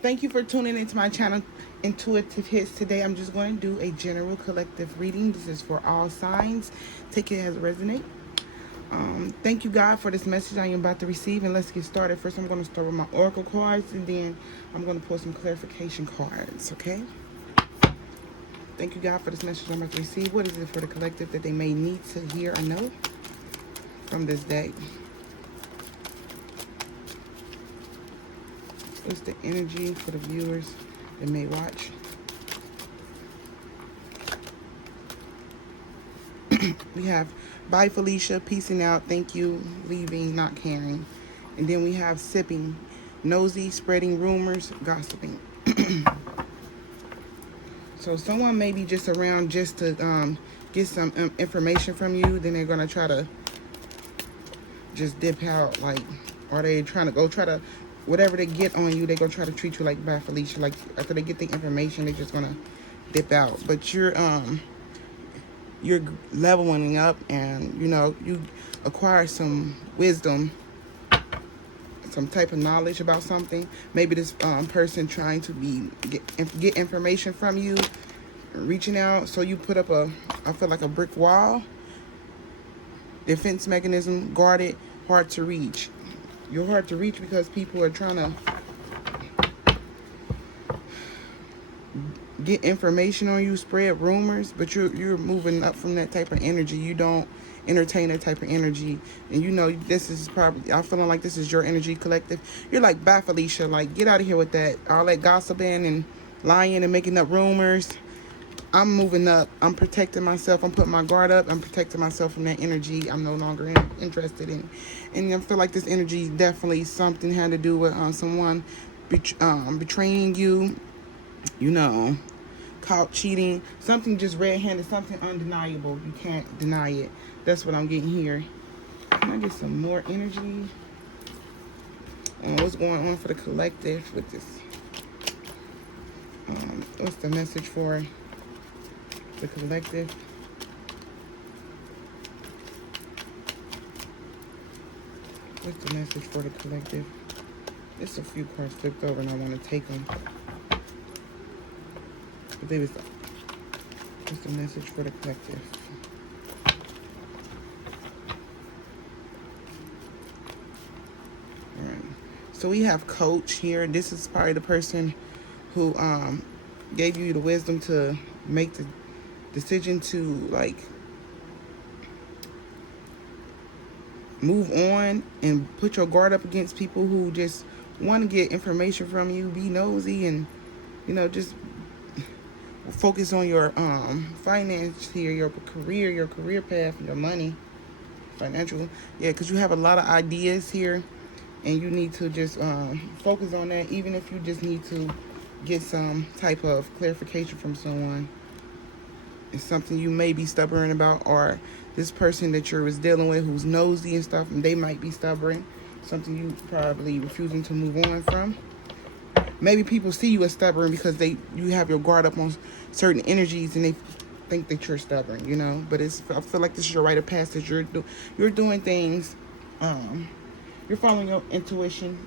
Thank you for tuning into my channel, Intuitive Hits. Today I'm just going to do a general collective reading. This is for all signs. Take it as it resonates. Thank you, God, for this message I am about to receive. And let's get started. First, I'm going to start with my oracle cards, and then I'm going to pull some clarification cards, okay? Thank you, God, for this message I'm about to receive. What is it for the collective that they may need to hear or know from this day? What's the energy for the viewers that may watch? We have bye Felicia, peacing out, thank you, leaving, not caring. And then we have sipping, nosy, spreading rumors, gossiping. So someone may be just around just to get some information from you. Then they're going to try to just dip out, like, or they trying to go try to, whatever they get on you, they're going to try to treat you like bad Felicia. Like, after they get the information, they're just going to dip out. But you're leveling up, and you acquire some wisdom, some type of knowledge about something. Maybe this person trying to get information from you, reaching out, so you put up I feel like a brick wall, defense mechanism, guarded, hard to reach. You're hard to reach because people are trying to get information on you, spread rumors, but you're moving up from that type of energy. You don't entertain that type of energy, and this is probably, I'm feeling like this is your energy collective. You're like, bye Felicia, like, get out of here with that, all that gossiping and lying and making up rumors. I'm moving up. I'm protecting myself. I'm putting my guard up. I'm protecting myself from that energy. I'm no longer interested in. And I feel like this energy definitely something had to do with someone betraying you, caught cheating. Something just red-handed, something undeniable. You can't deny it. That's what I'm getting here. Can I get some more energy? What's going on for the collective with this? What's the message for the collective? What's the message for the collective? There's a few cards flipped over and I want to take them. But what's the message for the collective? Alright. So we have Coach here. This is probably the person who gave you the wisdom to make the decision to, like, move on and put your guard up against people who just want to get information from you, be nosy, and just focus on your finance here, your career path, your money, financial. Yeah, because you have a lot of ideas here, and you need to just focus on that, even if you just need to get some type of clarification from someone. It's something you may be stubborn about, or this person that you're dealing with who's nosy and stuff, and they might be stubborn. Something you probably refusing to move on from. Maybe people see you as stubborn because you have your guard up on certain energies, and they think that you're stubborn, But I feel like this is your rite of passage. You're doing things. You're following your intuition,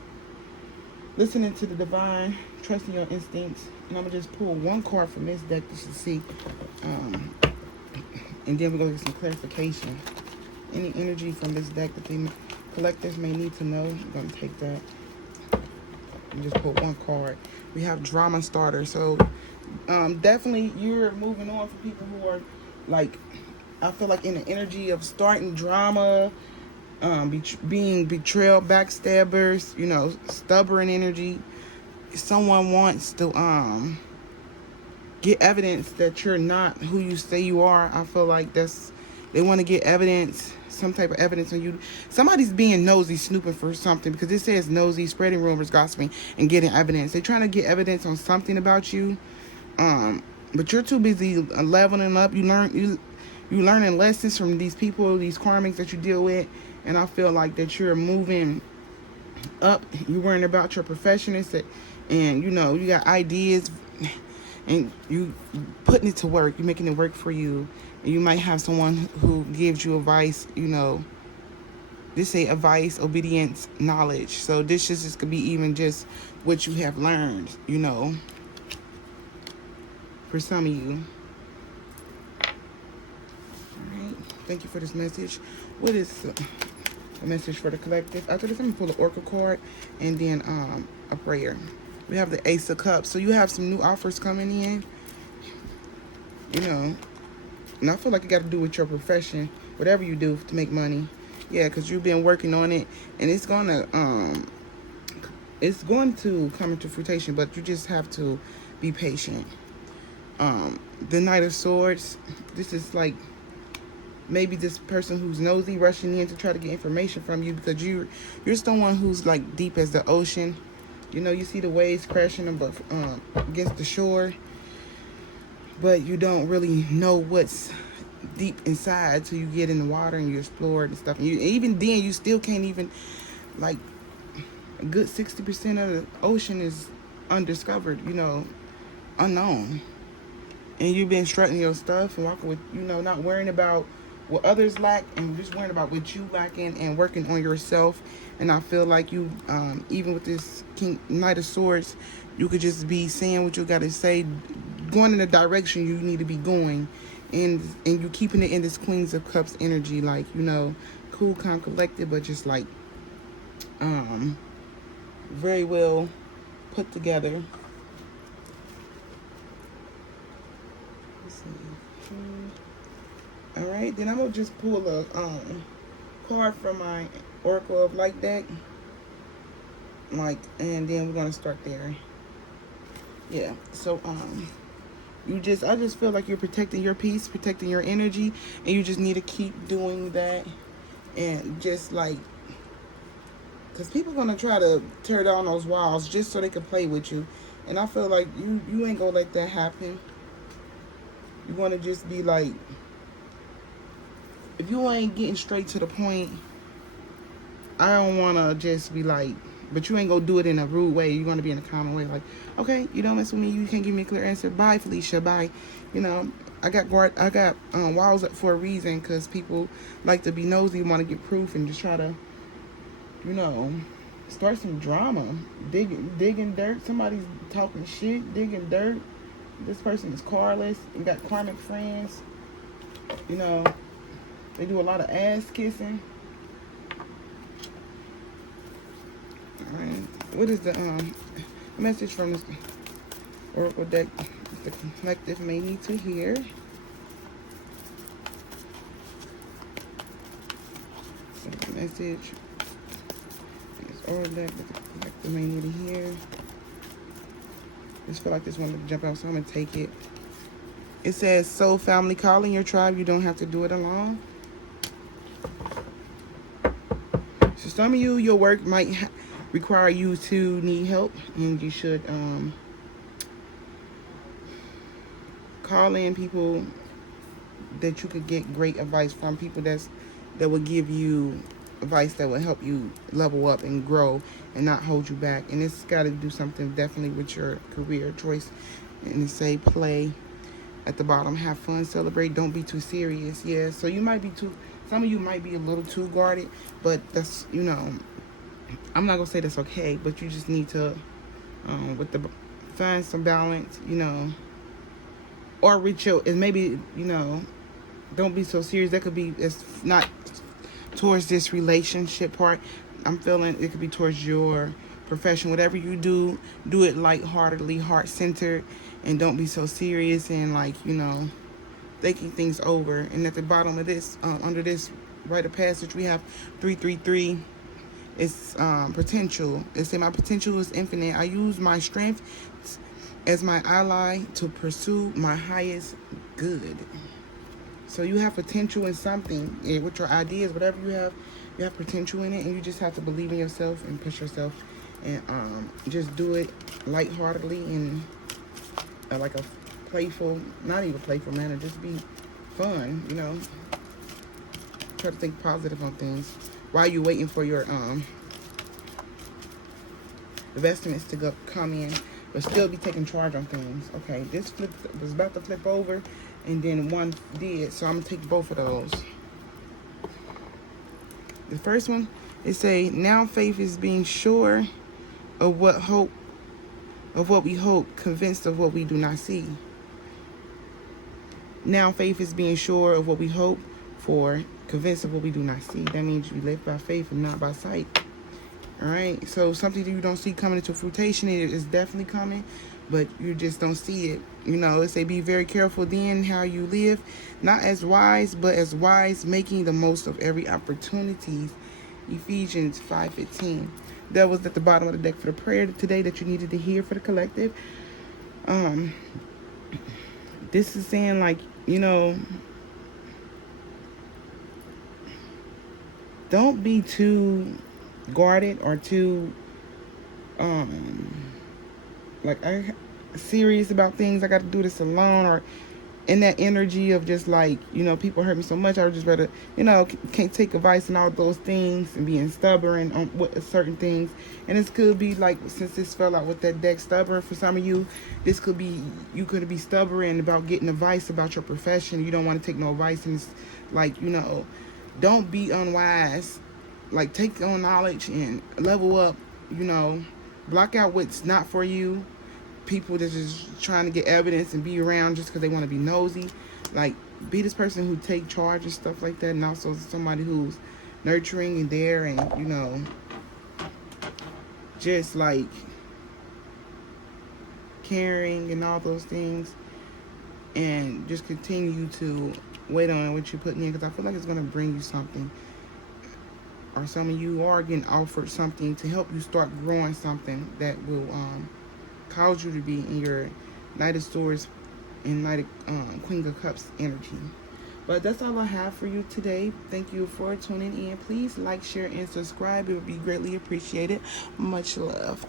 listening to the divine, trusting your instincts. And I'm going to just pull one card from this deck just to see. And then we're going to get some clarification. Any energy from this deck that the collectors may need to know. I'm going to take that. And just pull one card. We have drama starter. So definitely you're moving on for people who are, like, I feel like in the energy of starting drama, being betrayal, backstabbers, stubborn energy. Someone wants to get evidence that you're not who you say you are. I feel like they want to get evidence, some type of evidence on you. Somebody's being nosy, snooping for something, because it says nosy, spreading rumors, gossiping, and getting evidence. They're trying to get evidence on something about you, but you're too busy leveling up. You learning lessons from these people, these karmics that you deal with, and I feel like that you're moving up. You're worrying about your profession, and you got ideas, and you putting it to work. You're making it work for you, and you might have someone who gives you advice, This say advice, obedience, knowledge. So this just could be even just what you have learned, you know, for some of you. All right. Thank you for this message. What is a message for the collective? After this, I'm going to pull the Oracle card and then a prayer. We have the Ace of Cups. So you have some new offers coming in, you know. And I feel like you got to do with your profession, whatever you do to make money. Yeah, because you've been working on it, and it's going to come into fruition, but you just have to be patient. The Knight of Swords, this is like maybe this person who's nosy rushing in to try to get information from you, because you're someone who's like deep as the ocean. You know, you see the waves crashing against the shore, but you don't really know what's deep inside till you get in the water and you explore it and stuff. And even then, you still can't even, like, a good 60% of the ocean is undiscovered, you know, unknown. And you've been strutting your stuff and walking with, you know, not worrying about what others lack and just worrying about what you lacking and working on yourself. And I feel like you, even with this Knight of Swords, you could just be saying what you got to say, going in the direction you need to be going, and you keeping it in this Queens of Cups energy, like, you know, cool, calm, collected, but just like very well put together. Let's see. All right, then I'm gonna just pull a card from my Oracle of Light deck, like, and then we're gonna start there. Yeah, so I just feel like you're protecting your peace, protecting your energy, and you just need to keep doing that. And just like, because people gonna try to tear down those walls just so they can play with you, and I feel like you ain't gonna let that happen. You want to just be like, if you ain't getting straight to the point, I don't want to just be like, but you ain't gonna do it in a rude way. You're gonna be in a common way, like, okay, you don't mess with me, you can't give me a clear answer. Bye, Felicia. Bye. You know, I got walls up for a reason, because people like to be nosy, want to get proof, and just try to, you know, start some drama, digging dirt. Somebody's talking shit, digging dirt. This person is carless. You got karmic friends. You know, they do a lot of ass kissing. Alright, what is the message from this Oracle deck the collective may need to hear? So the message this Oracle deck that the collective may need to hear. I just feel like this one to jump out, so I'm gonna take it. It says, soul family, calling your tribe. You don't have to do it alone. So some of you, your work might require you to need help, and you should call in people that you could get great advice from, people that will give you advice that will help you level up and grow and not hold you back. And it's got to do something definitely with your career choice. And it say play at the bottom, have fun, celebrate, don't be too serious. Yeah, so you might be some of you might be a little too guarded, but that's, you know, I'm not gonna say that's okay, but you just need to find some balance, you know, or reach out, and maybe, you know, don't be so serious. That could be, it's not towards this relationship part. I'm feeling it could be towards your profession. Whatever you do it lightheartedly, heart-centered, and don't be so serious and, like, you know, thinking things over. And at the bottom of this, under this rite of passage, we have 333. It's potential. It says, my potential is infinite. I use my strength as my ally to pursue my highest good. So you have potential in something, with your ideas, whatever you have potential in it, and you just have to believe in yourself and push yourself, and just do it lightheartedly and like a playful, not even playful manner, just be fun, you know. Try to think positive on things while you're waiting for your investments to come in, but still be taking charge on things. Okay, this was about to flip over, and then one did, so I'm gonna take both of those. The first one, it say, now faith is being sure of what we hope, convinced of what we do not see. Now faith is being sure of what we hope for, convinced of what we do not see. That means we live by faith and not by sight. All right. So something that you don't see coming into fruition, it is definitely coming, but you just don't see it. You know, it say be very careful then how you live, not as wise, but as wise, making the most of every opportunity. Ephesians 5:15. That was at the bottom of the deck for the prayer today that you needed to hear for the collective. This is saying, like, you know, don't be too guarded or too like I serious about things. I got to do this alone, or in that energy of just like, you know, people hurt me so much, I would just rather, you know, can't take advice and all those things, and being stubborn on what certain things. And this could be like, since this fell out with that deck, stubborn for some of you, this could be, you could be stubborn about getting advice about your profession. You don't want to take no advice, and it's like, you know, don't be unwise. Like, take on knowledge and level up, you know, block out what's not for you. People that just trying to get evidence and be around just because they want to be nosy. Like, be this person who take charge and stuff like that, and also somebody who's nurturing and there, and, you know, just like caring and all those things. And just continue to wait on what you're putting in, because I feel like it's going to bring you something, or some of you are getting offered something to help you start growing something that will cause you to be in your Knight of Swords and Knight of Queen of Cups energy. But that's all I have for you today. Thank you for tuning in. Please like, share, and subscribe. It would be greatly appreciated. Much love.